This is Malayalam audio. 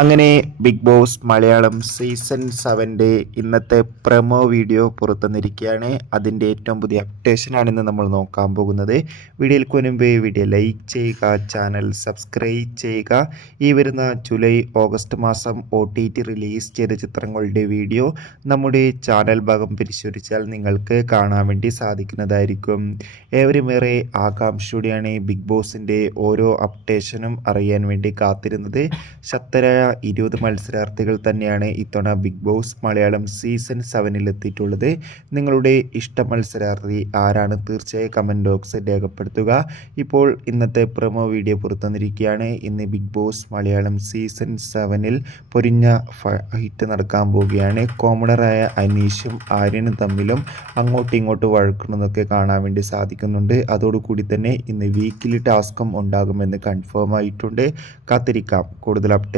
അങ്ങനെ ബിഗ് ബോസ് മലയാളം സീസൺ സെവന്റെ ഇന്നത്തെ പ്രമോ വീഡിയോ പുറത്തുനിന്നിരിക്കുകയാണ് അതിന്റെ ഏറ്റവും പുതിയ അപ്ഡേഷനാണ് ഇന്ന് നമ്മൾ നോക്കാൻ പോകുന്നത്. വീഡിയോയിൽ മുൻപ് വീഡിയോ ലൈക്ക് ചെയ്യുക ചാനൽ സബ്സ്ക്രൈബ് ചെയ്യുക. ഈ വരുന്ന ജൂലൈ ഓഗസ്റ്റ് മാസം ഒ റിലീസ് ചെയ്ത ചിത്രങ്ങളുടെ വീഡിയോ നമ്മുടെ ചാനൽ ഭാഗം പരിശോധിച്ചാൽ നിങ്ങൾക്ക് കാണാൻ വേണ്ടി സാധിക്കുന്നതായിരിക്കും. ഏവരും ഏറെ ആകാംക്ഷയോടെയാണ് ബിഗ് ബോസിന്റെ ഓരോ അപ്ഡേഷനും അറിയാൻ വേണ്ടി കാത്തിരുന്നത്. ശക്തരായ ഇരുപത് മത്സരാർത്ഥികൾ തന്നെയാണ് ഇത്തവണ ബിഗ് ബോസ് മലയാളം സീസൺ സെവനിൽ എത്തിയിട്ടുള്ളത്. നിങ്ങളുടെ ഇഷ്ട മത്സരാർത്ഥി ആരാണ്? തീർച്ചയായും കമന്റ് ബോക്സിൽ രേഖപ്പെടുത്തുക. ഇപ്പോൾ ഇന്നത്തെ പ്രൊമോ വീഡിയോ പുറത്തുവന്നിരിക്കുകയാണ് ഇന്ന് ബിഗ് ബോസ് മലയാളം സീസൺ സെവനിൽ പൊരിഞ്ഞ ഹിറ്റ് നടക്കാൻ പോവുകയാണ്. കോമഡറായ അനീഷും ആര്യനും തമ്മിലും അങ്ങോട്ടും ഇങ്ങോട്ടും വഴക്കണമെന്നൊക്കെ കാണാൻ വേണ്ടി സാധിക്കുന്നുണ്ട്. അതോടുകൂടി തന്നെ ഇന്ന് വീക്കിലി ടാസ്കും ഉണ്ടാകുമെന്ന് കൺഫേം ആയിട്ടുണ്ട്. കാത്തിരിക്കാം. കൂടുതൽ അപ്ഡേറ്റ്